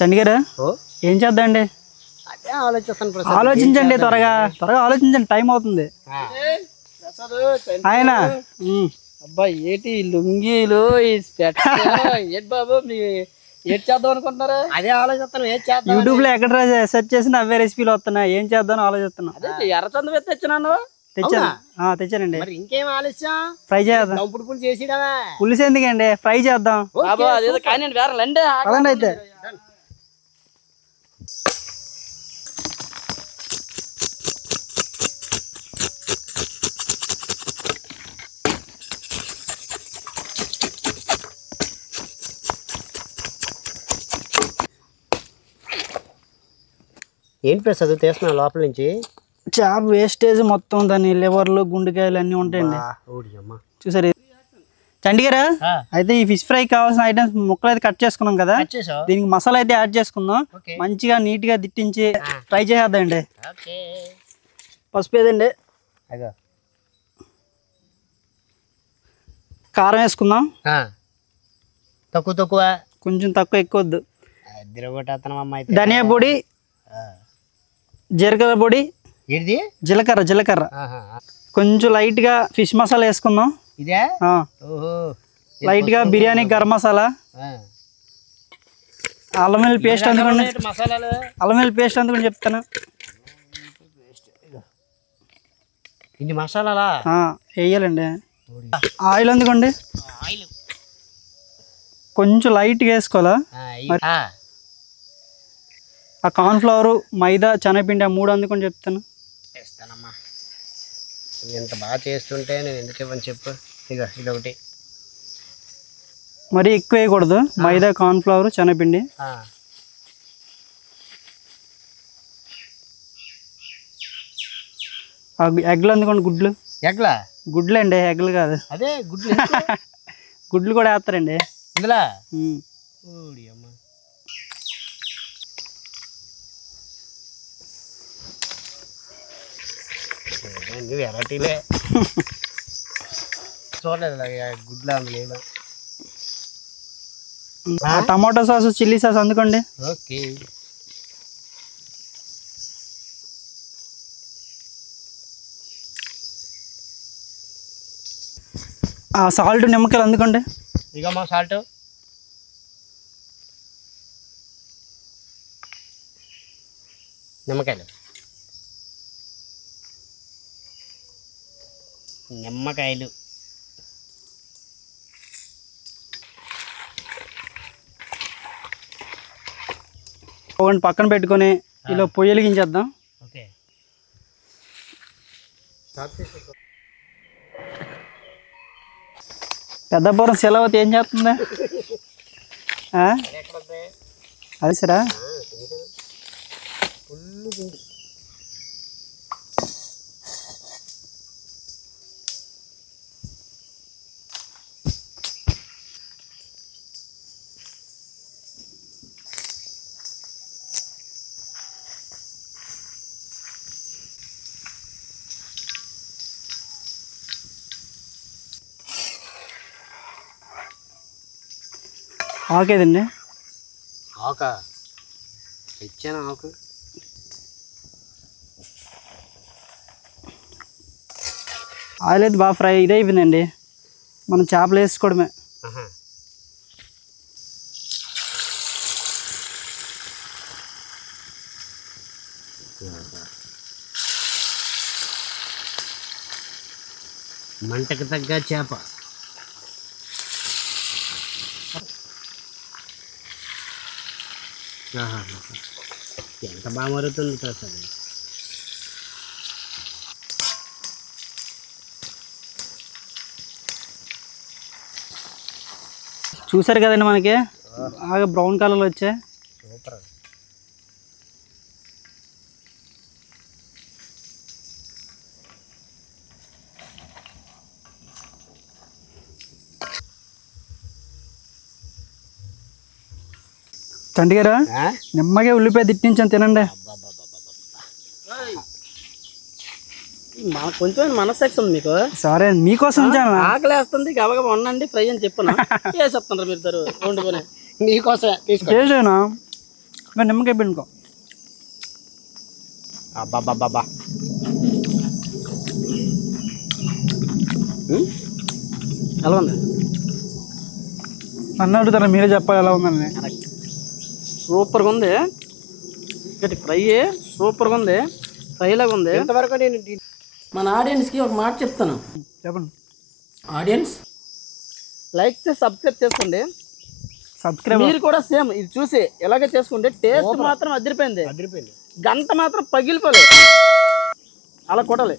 చండి గారు ఏం చేద్దాండి? ఆలోచించండి, త్వరగా ఆలోచించండి, టైం అవుతుంది. ఆయన అబ్బాయి ఏటి లుంగీలు ఏంటి బాబు మీ ఏం చేద్దాం అనుకుంటున్నారు? అదే ఆలోచిస్తాను. ఏం చేద్దాం యూట్యూబ్ లో ఎక్కడ సెర్చ్ చేసిన అవే రెసిపీలు వస్తున్నాయి. ఏం చేద్దాం ఆలోచిస్తున్నా. అదే ఎర్రచంద వేసి తెచ్చినాను. తెచ్చానండి. మరి ఇంకేం ఆలస్యం? ఫ్రై చేద్దాం. దంపుడు పులుసు చేసిడమే. పులుసు ఎందుకండి, ఫ్రై చేద్దాం. కానీ వేరే లండి అదండి అయితే. ఏంటి ప్రసాద్ తీస్తున్నావు లోపల నుంచి? చేప వేస్టేజ్ మొత్తం, దాని లివర్లు గుండెకాయలు అన్నీ ఉంటాయండి. చూసారు చండి గారు? అయితే ఈ ఫిష్ ఫ్రై కావాల్సిన ఐటమ్స్ ముక్కలు అయితే కట్ చేసుకున్నాం కదా, దీనికి మసాలా అయితే యాడ్ చేసుకుందాం. మంచిగా నీట్ గా దిట్టించి ఫ్రై చేసేద్దాండి. పసుపు ఏదండి, కారం వేసుకుందాం. తక్కువ కొంచెం తక్కువ, ఎక్కువ వద్దు. ధనియా పొడి, జీలకర్ర పొడి, జీలకర్ర కొంచెం లైట్ గా ఫిష్ మసాలా వేసుకుందాం. లైట్ గా బిర్యానీ గరం మసాలా, అల్లం వెల్లుల్లి పేస్ట్ అందుకోండి. అల్లం వెల్లుల్లి పేస్ట్ అందుకని చెప్తాను. ఇన్ని మసాలా వేయాలండి. ఆయిల్ అందుకోండి, కొంచెం లైట్గా వేసుకోవాలా. ఆ కార్న్ఫ్లవర్, మైదా, శనగపిండి ఆ 3 అందుకొని చెప్తాను. ఇంత బాగా చేస్తుంటే నేను ఎందుకు ఇవ్వని చెప్పు. ఇక ఇదొకటి మరీ ఎక్కువ వేయకూడదు. మైదా, కార్న్ఫ్లవర్, శనగపిండి. ఎగ్లు అందుకోండి. గుడ్లు అండి, ఎగ్లు కాదు. అదే గుడ్లు. గుడ్లు కూడా వేస్తారండి ఇందులో. వెరైటీలే చూడలేదు గుడ్లు అందులో. టమాటో సాస్, చిల్లీ సాస్ అందుకోండి. ఓకే. సాల్ట్, నిమ్మకాయలు అందుకోండి. ఇగమ్మా సాల్ట్, నిమ్మకాయలు, ఒకటి పక్కన పెట్టుకొని ఇలా పొయ్యి వెలిగించేద్దాం. ఓకే. పెద్దపురం సెలవు ఏం చేస్తుంది? అది సరా ఆకేదండి. ఆక ఇచ్చాను. ఆకు ఆయిల్ అయితే బాగా ఫ్రై ఇది అయిపోయిందండి. మనం చేపలు వేసుకోవడమే. మంటకు తగ్గ చేప. ఎంత బాగా మరుగుతుంది ప్రసాద్. చూసారు కదండి, మనకి బాగా బ్రౌన్ కలర్లో వచ్చాయి. సూపర్. చండి గారు నిమ్మగా ఉల్లిపాయ తిట్టించాను, తినండి. కొంచెం మనస్సాక్షి ఉంది మీకు. సరే మీకోసం ఆకలి వేస్తుంది, గబగబా వండండి ఫ్రై అని చెప్పను. చేసేస్తున్నారు మీరు ఇద్దరు వండుకొని. మీకోసమే చేసాను. ఇంకా నిమ్మకాయ పిండుకో. అబ్బాబ్బాబ్బా ఎలా ఉంది? నన్ను అడుగుతారా, మీరే చెప్పాలి ఎలా ఉందని. సూపర్గా ఉంది. ఇక్కడ ఫ్రై సూపర్గా ఉంది, ఫ్రై లాగా ఉంది. ఇంతవరకు నేను మన ఆడియన్స్కి ఒక మాట చెప్తాను. చెప్పండి. ఆడియన్స్ లైక్ చేసి సబ్స్క్రైబ్ చేసుకోండి. సబ్స్క్రైబ్ మీరు కూడా సేమ్ ఇది చూసి ఎలాగే చేసుకుంటే టేస్ట్ మాత్రం అదిరిపోయింది. గంట మాత్రం పగిలిపోలేదు, అలా కొట్టాలి.